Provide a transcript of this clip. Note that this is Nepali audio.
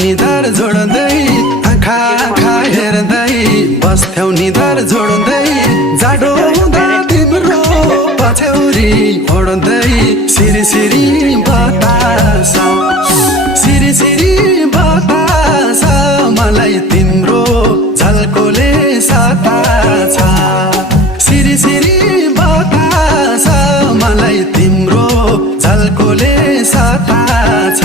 निधार जोड्दै आँखा आँखा हेर्दै बस्थ्यौ निधार जोड्दै जाडो हुँदा तिम्रो पछ्यौरी ओड्दै सिरी सिरी बतास सिरी सिरी बतास मलाई तिम्रो झल्कोले सताछ सिरी सिरी बतास मलाई तिम्रो झल्कोले सताछ